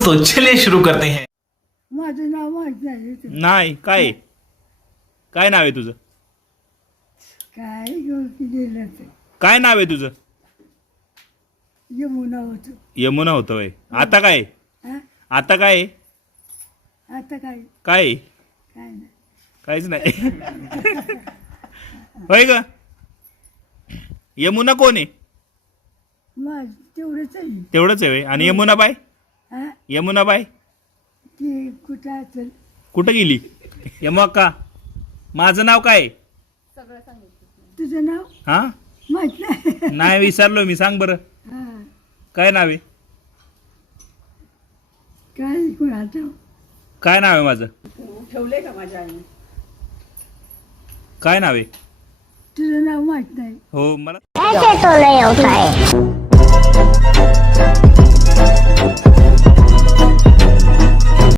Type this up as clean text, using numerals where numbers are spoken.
तो चलिए शुरू करते हैं। माझं नाव माहित नाही ते. नाही काय काय नाव आहे तुझं? काय गोष्टी गेलं ते काय नाव आहे तुझं? यमुना होतं. यमुना होतं वय. आता काय हा आता काय आता काय काय काय नाही. काहीच नाही होय ग. यमुना कोण आहे? माझ तेवढंच आहे. तेवढंच आहे वय. आणि यमुनाबाई? हा यमुनाबाई ती कुठं असेल. कुठं गेली? यमुका माझं नाव काय? तुझं नाव हा माहित नाही. नाही विसरलो मी. सांग बरं हा काय नाव आहे? काय कोणाचं काय नाव आहे माझं? ठेवलंय का माझ्या आईने? काय नाव आहे? तुझं नाव माहित नाही. हो मला ऐसे तो नहीं होता है।